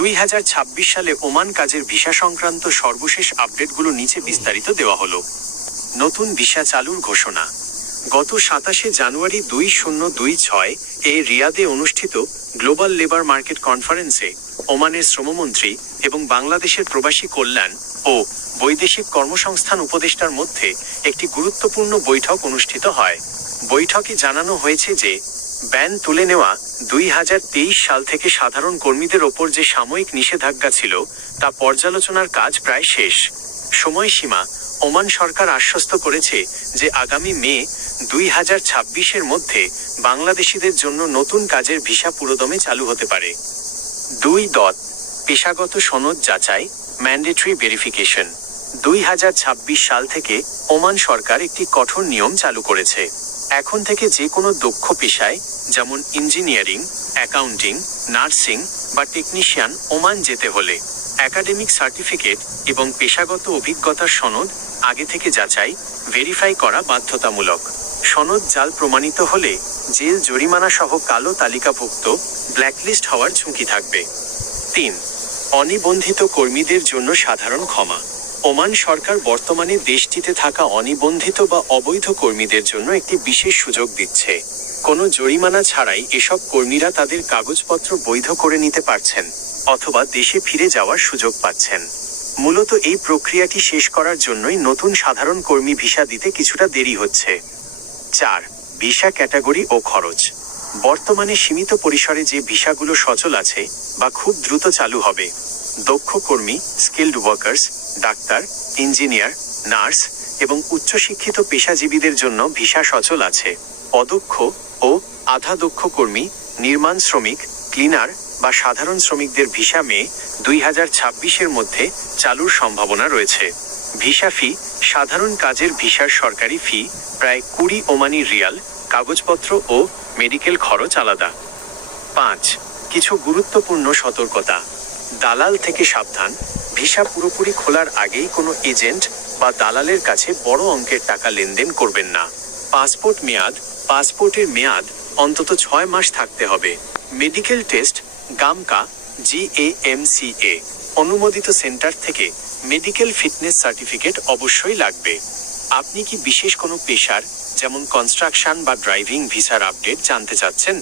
2026 সালে ওমান কাজের ভিসা সংক্রান্ত সর্বশেষ আপডেটগুলো নিচে বিস্তারিত দেওয়া হলো। নতুন ভিসা চালুর ঘোষণা। গত 27 জানুয়ারি 2026 এ রিয়াদে অনুষ্ঠিত গ্লোবাল লেবার মার্কেট কনফারেন্সে ওমানের শ্রমমন্ত্রী এবং বাংলাদেশের প্রবাসী কল্যাণ ও বৈদেশিক কর্মসংস্থান উপদেষ্টার মধ্যে একটি গুরুত্বপূর্ণ বৈঠক অনুষ্ঠিত হয়। বৈঠকে জানানো হয়েছে যে ব্যান তুলে নেওয়া 2023 সাল থেকে সাধারণ কর্মীদের ওপর যে সাময়িক নিষেধাজ্ঞা ছিল তা পর্যালোচনার কাজ প্রায় শেষ। সময়সীমা। ওমান সরকার আশ্বস্ত করেছে যে আগামী মে 2026-এর মধ্যে বাংলাদেশিদের জন্য নতুন কাজের ভিসা পুরোদমে চালু হতে পারে। 2. পেশাগত সনদ যাচাই, ম্যান্ডেটরি ভেরিফিকেশন। 2026 সাল থেকে ওমান সরকার একটি কঠোর নিয়ম চালু করেছে। এখন থেকে যে কোনো দক্ষ পেশায়, যেমন ইঞ্জিনিয়ারিং, অ্যাকাউন্টিং, নার্সিং বা টেকনিশিয়ান ওমান যেতে হলে একাডেমিক সার্টিফিকেট এবং পেশাগত অভিজ্ঞতার সনদ আগে থেকে যাচাই, ভেরিফাই করা বাধ্যতামূলক। সনদ জাল প্রমাণিত হলে জেল জরিমানা সহ কালো তালিকাভুক্ত ব্ল্যাকলিস্ট হওয়ার ঝুঁকি থাকবে। 3. অনিবন্ধিত কর্মীদের জন্য সাধারণ ক্ষমা। ওমান সরকার বর্তমানে দেশটিতে থাকা অনিবন্ধিত বা অবৈধ কর্মীদের জন্য একটি বিশেষ সুযোগ দিচ্ছে। কোনো জরিমানা ছাড়াই এসব কর্মীরা তাদের কাগজপত্র বৈধ করে নিতে পারছেন অথবা দেশে ফিরে যাওয়ার সুযোগ পাচ্ছেন। মূলত এই প্রক্রিয়াটি শেষ করার জন্যই নতুন সাধারণ কর্মী ভিসা দিতে কিছুটা দেরি হচ্ছে। 4. ভিসা ক্যাটাগরি ও খরচ। বর্তমানে সীমিত পরিসরে যে ভিসাগুলো সচল আছে বা খুব দ্রুত চালু হবে: দক্ষ কর্মী, skilled workers, doctor, engineer, nurse এবং উচ্চশিক্ষিত পেশাজীবীদের জন্য ভিসা সচল আছে। অদক্ষ ও আধা দক্ষ কর্মী, নির্মাণ শ্রমিক, ক্লিনার বা সাধারণ শ্রমিকদের ভিসা মে 2026-এর মধ্যে চালুর সম্ভাবনা রয়েছে। ভিসা ফি। সাধারণ কাজের ভিসার সরকারি ফি প্রায় 20 ওমানি রিয়াল, কাগজপত্র ও মেডিকেল খরচ আলাদা। 5. কিছু গুরুত্বপূর্ণ সতর্কতা। দালাল থেকে সাবধান। ভিসা পুরোপুরি খোলার আগেই কোনো এজেন্ট বা দালালের কাছে বড় অঙ্কের টাকা লেনদেন করবেন না। পাসপোর্ট মেয়াদ। পাসপোর্টের মেয়াদ অন্তত 6 মাস থাকতে হবে। মেডিকেল টেস্ট, গামকা, GAMCA অনুমোদিত সেন্টার থেকে মেডিকেল ফিটনেস সার্টিফিকেট অবশ্যই লাগবে। আপনি কি বিশেষ কোনো পেশার, যেমন কনস্ট্রাকশন বা ড্রাইভিং ভিসার আপডেট জানতে চাচ্ছেন?